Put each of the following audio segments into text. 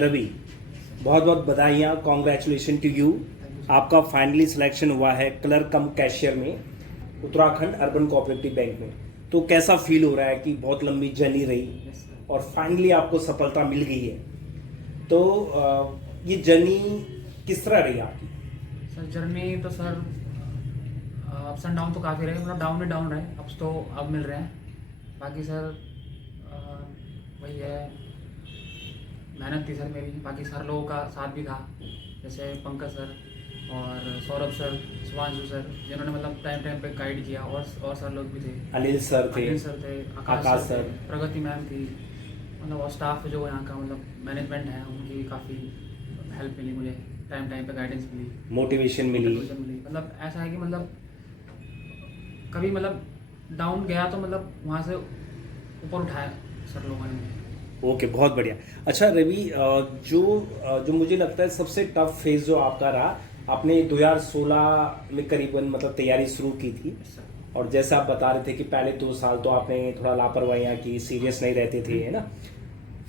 रवि, बहुत बहुत बधाइयाँ, कॉन्ग्रेचुलेशन टू यू। आपका फाइनली सिलेक्शन हुआ है क्लर्क कम कैशियर में उत्तराखंड अर्बन कोऑपरेटिव बैंक में। तो कैसा फील हो रहा है कि बहुत लंबी जर्नी रही और फाइनली आपको सफलता मिल गई है। तो ये जर्नी किस तरह रही आपकी? सर जर्नी तो सर अप्स एंड डाउन तो काफ़ी रहे, मतलब डाउन ही डाउन रहे, अप्स तो अब मिल रहे हैं। बाकी सर वही है, मेहनत थी सर मेरी, बाकी सर लोगों का साथ भी था, जैसे पंकज सर और सौरभ सर, शिवांशु सर, जिन्होंने मतलब टाइम टाइम पे गाइड किया, और सर लोग भी थे, अनिल सर थे, आकाश सर, प्रगति मैम थी, मतलब और स्टाफ जो यहाँ का मतलब मैनेजमेंट है उनकी काफ़ी हेल्प मिली मुझे, टाइम टाइम पे गाइडेंस मिली, मोटिवेशन मिली। मतलब ऐसा है कि मतलब कभी मतलब डाउन गया तो मतलब वहाँ से ऊपर उठाया सर लोगों ने। ओके, बहुत बढ़िया। अच्छा रवि, जो मुझे लगता है सबसे टफ फेज जो आपका रहा, आपने 2016 में करीबन मतलब तैयारी शुरू की थी, और जैसे आप बता रहे थे कि पहले 2 साल तो आपने थोड़ा लापरवाहियाँ की, सीरियस नहीं रहते थे, है ना,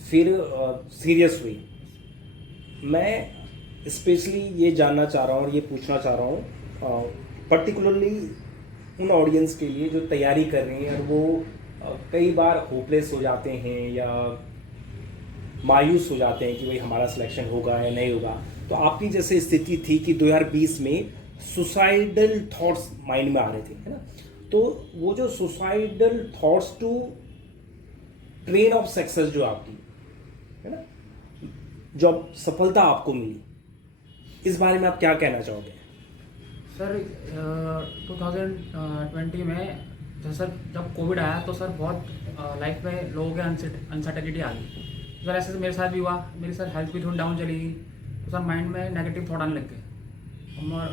फिर सीरियस हुई। मैं स्पेशली ये जानना चाह रहा हूँ और ये पूछना चाह रहा हूँ पर्टिकुलरली उन ऑडियंस के लिए जो तैयारी कर रही हैं और वो कई बार होपलेस हो जाते हैं या मायूस हो जाते हैं कि भाई हमारा सिलेक्शन होगा या नहीं होगा। तो आपकी जैसे स्थिति थी कि 2020 में सुसाइडल थॉट्स माइंड में आ रहे थे, है ना, तो वो जो suicidal thoughts to train of success जो आपकी, है ना, जो सफलता आपको मिली, इस बारे में आप क्या कहना चाहोगे? सर 2020 में सर जब कोविड आया तो सर बहुत लाइफ में लोगों के अनसर्टेनिटी आ गई। सर ऐसे तो मेरे साथ भी हुआ, मेरी सर हेल्थ भी थोड़ी डाउन चली गई, तो सर माइंड में नेगेटिव थॉट आने लग गए,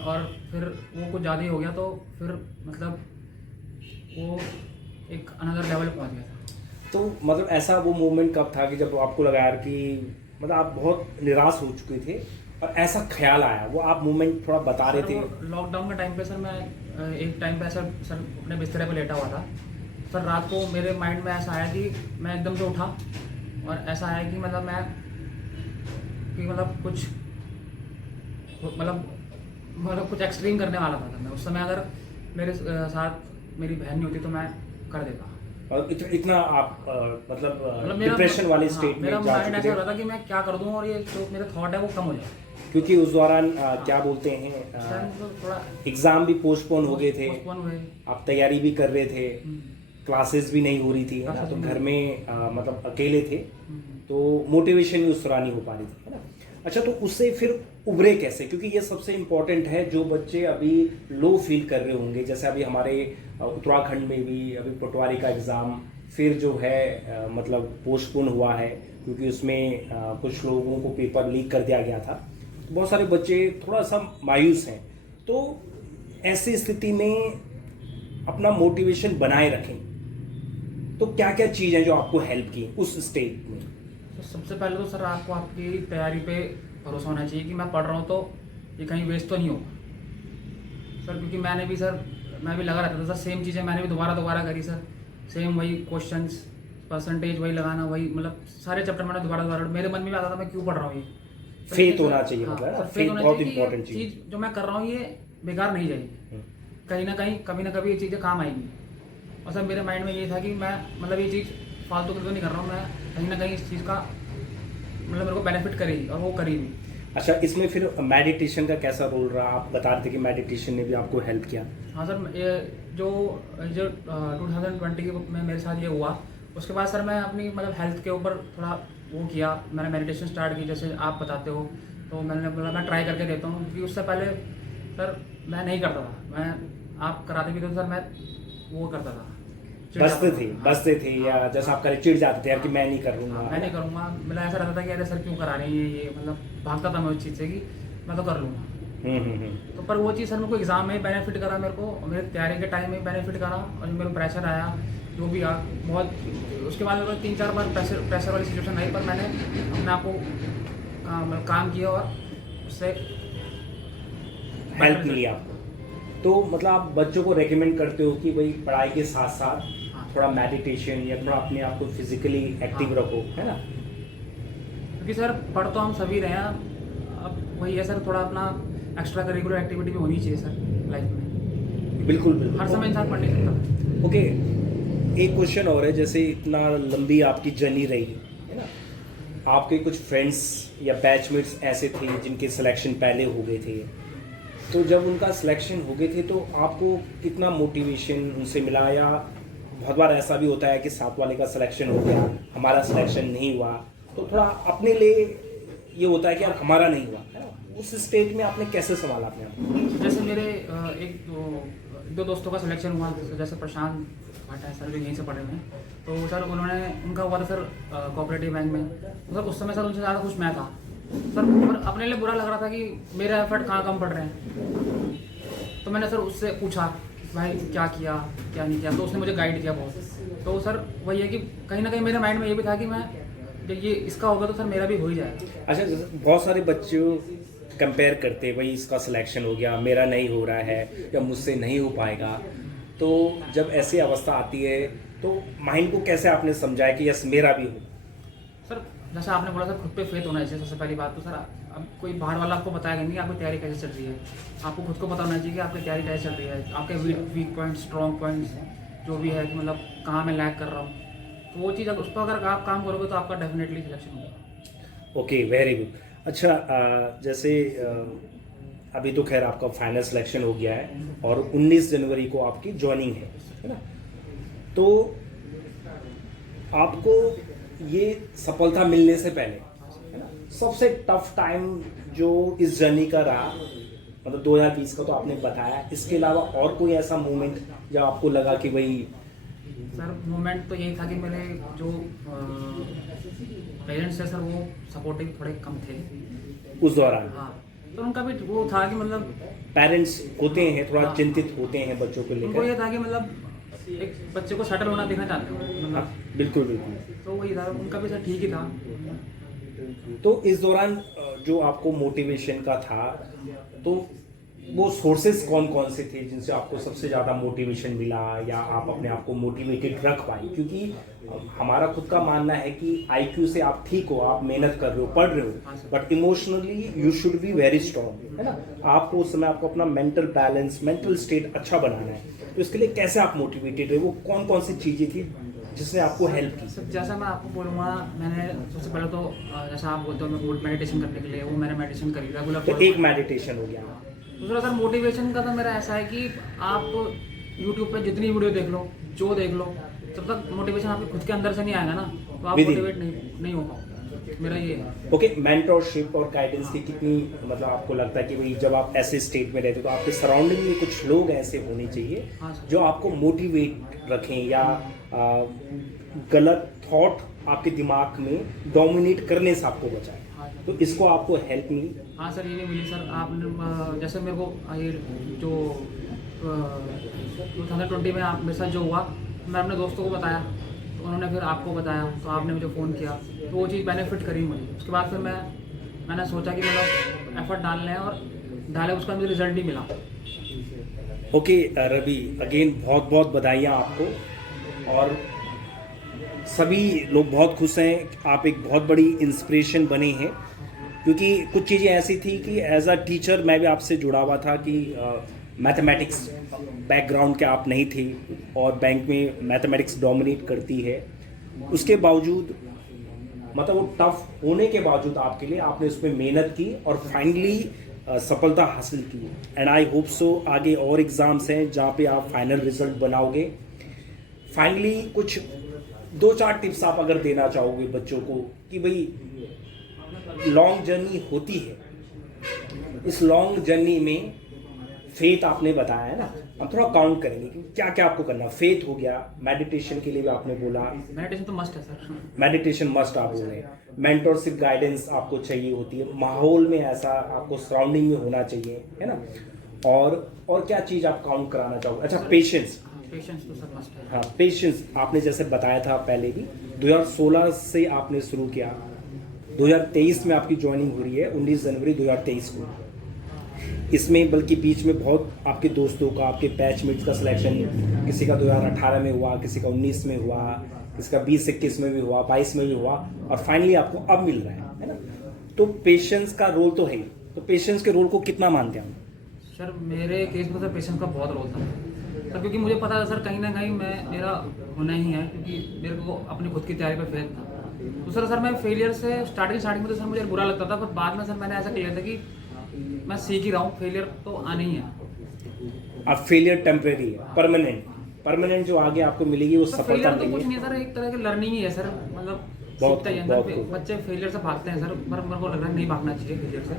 और फिर वो कुछ ज़्यादा ही हो गया, तो फिर मतलब वो एक अनदर लेवल पहुंच गया था। तो मतलब ऐसा वो मोमेंट कब था कि जब आपको लगा यार कि मतलब आप बहुत निराश हो चुके थे और ऐसा ख्याल आया, वो आप मोमेंट थोड़ा बता रहे थे? लॉकडाउन के टाइम पे सर मैं एक टाइम पे सर अपने बिस्तरे पे लेटा हुआ था। सर रात को मेरे माइंड में ऐसा आया कि मैं एकदम से उठा और ऐसा आया कि मतलब कुछ मतलब कुछ एक्सट्रीम करने वाला था मैं उस समय। अगर मेरे साथ मेरी बहन नहीं होती तो मैं कर देता। और इतना आप मतलब मेरा डिप्रेशन वाली स्टेट में मेरा जा माइंड चुके ऐसा थे? हो रहा था कि मैं क्या कर दूं और ये जो मेरे थॉट है वो कम हो जाए, क्योंकि उस दौरान क्या बोलते हैं, थोड़ा एग्जाम भी पोस्टपोन हो गए थे, हुए, आप तैयारी भी कर रहे थे, क्लासेस भी नहीं हो रही थी, है ना, तो घर में मतलब अकेले थे, तो मोटिवेशन भी उस तरह नहीं हो पा रही थी, है ना। अच्छा, तो उससे फिर उभरे कैसे? क्योंकि ये सबसे इम्पोर्टेंट है। जो बच्चे अभी लो फील कर रहे होंगे, जैसे अभी हमारे उत्तराखंड में भी अभी पटवारी का एग्ज़ाम फिर जो है मतलब पोस्टपोन हुआ है, क्योंकि उसमें कुछ लोगों को पेपर लीक कर दिया गया था, तो बहुत सारे बच्चे थोड़ा सा मायूस हैं। तो ऐसी स्थिति में अपना मोटिवेशन बनाए रखें, तो क्या क्या चीज़ है जो आपको हेल्प की उस स्टेट में? तो सबसे पहले तो सर आपको आपकी तैयारी पे भरोसा होना चाहिए कि मैं पढ़ रहा हूँ तो ये कहीं वेस्ट तो नहीं होगा सर। क्योंकि मैं भी लगा रहता था सर, सेम चीज़ें मैंने भी दोबारा करी सर, सेम वही क्वेश्चंस, परसेंटेज वही लगाना, वही मतलब सारे चैप्टर मैंने दोबारा मेरे मन में भी आता था मैं क्यों पढ़ रहा हूँ ये। फेथ होना चाहिए, मतलब फेथ बहुत इंपॉर्टेंट चीज़ जो मैं कर रहा हूँ ये बेकार नहीं जाएगी, कहीं ना कहीं कभी ना कभी ये चीज़ें काम आएंगी। और सर मेरे माइंड में ये था कि मैं मतलब ये चीज़ फालतू के तो नहीं कर रहा हूँ, मैं कहीं ना कहीं इस चीज़ का मतलब मेरे को बेनिफिट करेगी, और वो करी भी। अच्छा, इसमें फिर मेडिटेशन का कैसा रोल रहा? आप बता रहे थे कि मेडिटेशन ने भी आपको हेल्प किया। हाँ सर, ये जो 2020 में मेरे साथ ये हुआ, उसके बाद सर मैं अपनी मतलब हेल्थ के ऊपर थोड़ा वो किया, मैंने मेडिटेशन स्टार्ट की, जैसे आप बताते हो, तो मैंने बोला मैं ट्राई करके देता हूँ, क्योंकि उससे पहले सर मैं नहीं करता था। आप कराते भी तो सर मैं वो करता था, बसते थे या जैसा आप करे चिढ़ जाते थे यार कि मैं नहीं करूँगा, मैं नहीं करूँगा, मेरा ऐसा रहता था कि अरे सर क्यों करा रहे हैं ये, मतलब भागता था मैं उस चीज़ से कि मैं तो कर लूँगा। तो पर वो चीज़ सर मेरे को एग्जाम में बेनिफिट करा, मेरे को मेरे तैयारी के टाइम में बेनिफिट करा, और मेरे प्रेशर आया जो भी आ बहुत, उसके बाद मेरे को 3-4 बार प्रेशर वाली सिचुएशन आई, पर मैंने अपने आप को मतलब काम किया और उससे हेल्प मिली आपको। तो मतलब आप बच्चों को रेकमेंड करते हो कि भाई पढ़ाई के साथ साथ थोड़ा मेडिटेशन या थोड़ा अपने आप को फिजिकली एक्टिव रखो, है ना? क्योंकि सर पढ़ तो हम सभी रहे हैं, अब वही है सर, थोड़ा अपना एक्स्ट्रा करिकुलर एक्टिविटी भी होनी चाहिए सर लाइफ में। बिल्कुल बिल्कुल। हर समय इंसान पढ़ नहीं सकता। ओके, एक क्वेश्चन और है, जैसे इतना लंबी आपकी जर्नी रही है ना, आपके कुछ फ्रेंड्स या बैचमेट्स ऐसे थे जिनके सिलेक्शन पहले हो गए थे, तो जब उनका सिलेक्शन हो गए थे तो आपको कितना मोटिवेशन उनसे मिला, या बहुत बार ऐसा भी होता है कि साथ वाले का सिलेक्शन हो गया, हमारा सिलेक्शन नहीं हुआ, तो थोड़ा अपने लिए ये होता है कि यार हमारा नहीं हुआ है ना, उस स्टेज में आपने कैसे संभाला अपने आप को? जैसे मेरे दो दोस्तों का सिलेक्शन हुआ, जैसे प्रशांत भाटा है सर, जो यहीं से पढ़े हुए हैं, तो सर उनका हुआ था सर कोऑपरेटिव बैंक में। तो सर उस समय सर उनसे ज़्यादा खुश मैं था सर, पर अपने लिए बुरा लग रहा था कि मेरा एफर्ट कहाँ कम पड़ रहे हैं। तो मैंने सर उससे पूछा भाई क्या किया क्या नहीं किया, तो उसने मुझे गाइड किया बहुत। तो सर वही है कि कहीं ना कहीं मेरे माइंड में ये भी था कि मैं जब ये इसका होगा तो सर मेरा भी हो ही जाएगा। अच्छा, बहुत सारे बच्चों कंपेयर करते भाई इसका सिलेक्शन हो गया, मेरा नहीं हो रहा है या मुझसे नहीं हो पाएगा, तो जब ऐसी अवस्था आती है तो माइंड को कैसे आपने समझाया कि यस मेरा भी हो? सर जैसा आपने बोला सर, खुद पे फेथ होना चाहिए सबसे पहली बात। तो सर अब कोई बाहर वाला आपको बताएगा नहीं कि आपकी तैयारी कैसे चल रही है, आपको खुद को पता होना चाहिए कि आपकी तैयारी कैसे चल रही है, आपके वीक पॉइंट्स स्ट्रॉन्ग पॉइंट्स जो भी है कि मतलब कहाँ मैं लैग कर रहा हूँ, तो वो चीज़ उस पर अगर आप काम करोगे तो आपका डेफिनेटली सिलेक्शन होगा। Okay, very good. अच्छा, जैसे अभी तो खैर आपका फाइनल सिलेक्शन हो गया है और 19 जनवरी को आपकी ज्वाइनिंग है ना, तो आपको ये सफलता मिलने से पहले है ना, सबसे टफ टाइम जो इस जर्नी का रहा, मतलब 2020 का तो आपने बताया, इसके अलावा और कोई ऐसा मोमेंट जब आपको लगा कि भाई? सर मोमेंट तो यही था कि मेरे जो पेरेंट्स है सर वो सपोर्टिव थोड़े कम थे उस दौरान? हाँ, तो उनका भी वो था कि मतलब पेरेंट्स होते हैं थोड़ा हाँ, चिंतित होते हैं बच्चों को उनको लेकर। ये था कि मतलब एक बच्चे को सेटल होना देखना चाहते हो हाँ, मतलब, बिल्कुल बिल्कुल। तो वही था, उनका भी सर ठीक ही था। तो इस दौरान जो आपको मोटिवेशन का था, तो वो सोर्सेज कौन कौन से थे जिनसे आपको सबसे ज़्यादा मोटिवेशन मिला, या आप अपने आप को मोटिवेटेड रख पाए? क्योंकि हमारा खुद का मानना है कि आईक्यू से आप ठीक हो, आप मेहनत कर रहे हो, पढ़ रहे हो, but emotionally you should be very strong, है ना। आपको उस समय आपको अपना मेंटल बैलेंस, मेंटल स्टेट अच्छा बनाना है, तो इसके लिए कैसे आप मोटिवेटेड रहे? वो कौन कौन सी चीज़ें थी जिसने आपको हेल्प की? सर जैसा मैं आपको बोलूँगा, मैंने सबसे पहले तो जैसा आप बोलते हो मैं मेडिटेशन करने के लिए, वो मैंने मेडिटेशन करी रेगुलर। तो एक मेडिटेशन हो गया। दूसरा सर मोटिवेशन का तो मेरा ऐसा है कि आप यूट्यूब पे जितनी वीडियो देख लो, जो देख लो, जब तक मोटिवेशन आपके खुद के अंदर से नहीं आएगा ना, तो आप मोटिवेट नहीं हो पाओगे, मेरा ये है। ओके, मेंटरशिप और गाइडेंस की कितनी, मतलब आपको लगता है कि भाई जब आप ऐसे स्टेट में रहते हो तो आपके सराउंडिंग में कुछ लोग ऐसे होने चाहिए हाँ सर, जो आपको मोटिवेट रखें, या गलत थॉट आपके दिमाग में डोमिनेट करने से आपको बचाए, हाँ सर, तो इसको आपको हेल्प मिली? हाँ सर, ये भी मिली सर। आपने जैसे मेरे को ये जो 2020 में आप मेरे साथ जो हुआ, मैं अपने दोस्तों को बताया, तो उन्होंने फिर आपको बताया, तो आपने मुझे फ़ोन किया, तो वो चीज़ बेनिफिट करी मुझे। उसके बाद फिर मैंने सोचा कि मतलब एफर्ट डालने हैं, और डाले, उसका मुझे रिजल्ट भी मिला। ओके रवि, अगेन बहुत बहुत बधाइयाँ आपको, और सभी लोग बहुत खुश हैं, आप एक बहुत बड़ी इंस्पिरेशन बने हैं, क्योंकि कुछ चीज़ें ऐसी थी कि एज अ टीचर मैं भी आपसे जुड़ा हुआ था कि मैथमेटिक्स बैकग्राउंड के आप नहीं थे, और बैंक में मैथमेटिक्स डोमिनेट करती है, उसके बावजूद मतलब वो टफ होने के बावजूद आपके लिए आपने उस पर मेहनत की और फाइनली सफलता हासिल की। एंड आई होप सो आगे और एग्ज़ाम्स हैं जहाँ पे आप फाइनल रिजल्ट बनाओगे। फाइनली कुछ 2-4 टिप्स आप अगर देना चाहोगे बच्चों को कि भाई लॉन्ग जर्नी होती है, इस लॉन्ग जर्नी में फेथ आपने बताया है ना, हम थोड़ा काउंट करेंगे कि क्या क्या आपको करना। फेथ हो गया, मेडिटेशन के लिए भी आपने बोला, मेडिटेशन तो मस्ट है सर, मेडिटेशन मस्ट आप बोले, मेंटरशिप गाइडेंस आपको चाहिए होती है, माहौल में ऐसा आपको सराउंडिंग में होना चाहिए, है ना, और क्या चीज़ आप काउंट कराना चाहोगे? अच्छा, पेशेंस। पेशेंस तो सर मस्ट है। हाँ, पेशेंस आपने जैसे बताया था पहले भी, 2016 से आपने शुरू किया, 2023 में आपकी ज्वाइनिंग हो रही है, 19 जनवरी 2023 को। इसमें बल्कि बीच में बहुत आपके दोस्तों का, आपके बैचमेट्स का सिलेक्शन, किसी का 2018 में हुआ, किसी का 19 में हुआ, किसी का 20-21 में भी हुआ, 22 में भी हुआ, और फाइनली आपको अब मिल रहा है। है ना। तो पेशेंस का रोल तो है ही, तो पेशेंस के रोल को कितना मानते हैं आप? सर मेरे केस में सर पेशेंस का बहुत रोल था सर, क्योंकि मुझे पता था सर कहीं ना कहीं मेरा होना ही है, क्योंकि मेरे को अपनी खुद की तैयारी पर फेल था। तो सर मैं फेलियर से स्टार्टिंग में तो सर मुझे बुरा लगता था, पर बाद में सर मैंने ऐसा किया था कि मैं सीख ही रहा हूँ, फेलियर तो आना ही है। अब फेलियर टेम्परेरी है, परमानेंट जो आगे आपको मिलेगी वो सर सफलता फेलियर तो कुछ मिलेगी। नहीं है सर, एक तरह की लर्निंग ही है सर, मतलब बहुत सीखता ही है बहुत अंदर। खूब। बच्चे फेलियर से भागते हैं सर, पर मेरे को लग रहा है नहीं भागना चाहिए फेलियर से।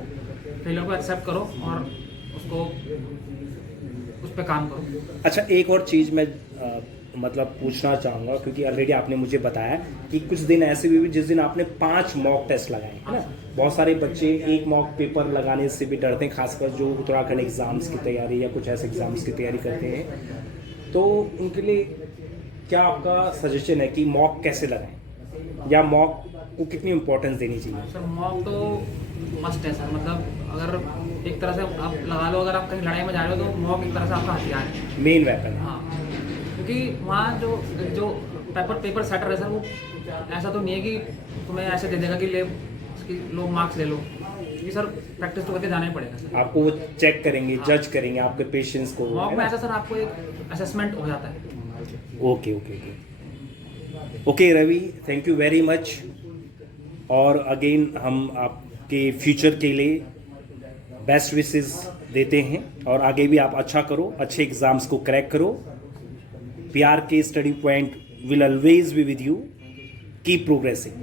फेलियर को एक्सेप्ट करो और उसको उस पर काम करो। अच्छा, एक और चीज़ मैं मतलब पूछना चाहूँगा, क्योंकि ऑलरेडी आपने मुझे बताया कि कुछ दिन ऐसे भी हुए जिस दिन आपने 5 मॉक टेस्ट लगाए, है ना। बहुत सारे बच्चे एक मॉक पेपर लगाने से भी डरते हैं, खासकर जो उत्तराखंड एग्ज़ाम्स की तैयारी या कुछ ऐसे एग्ज़ाम्स की तैयारी करते हैं। तो उनके लिए क्या आपका सजेशन है कि मॉक कैसे लगाएं, या मॉक को कितनी इम्पोर्टेंस देनी चाहिए? सर मॉक तो मस्ट है सर, मतलब अगर एक तरह से आप लगा लो, अगर आप कहीं लड़ाई में जा रहे हो तो मॉक एक तरह से आपका हथियार है, मेन वेपन है। हाँ। क्योंकि वहाँ जो पेपर सेटर है सर, वो ऐसा तो नहीं है कि तुम्हें ऐसे दे देगा कि लो मार्क्स ले लो, क्योंकि सर प्रैक्टिस तो करके जाना ही पड़ेगा सर। आपको वो चेक करेंगे, जज करेंगे आपके पेशेंस को, मॉक है में ना? ऐसा सर आपको एक असेसमेंट हो जाता है। Okay okay Ravi, thank you very much. और अगेन हम आपके फ्यूचर के लिए बेस्ट विशेस देते हैं, और आगे भी आप अच्छा करो, अच्छे एग्जाम्स को क्रैक करो। PRK study point will always be with you, keep progressing.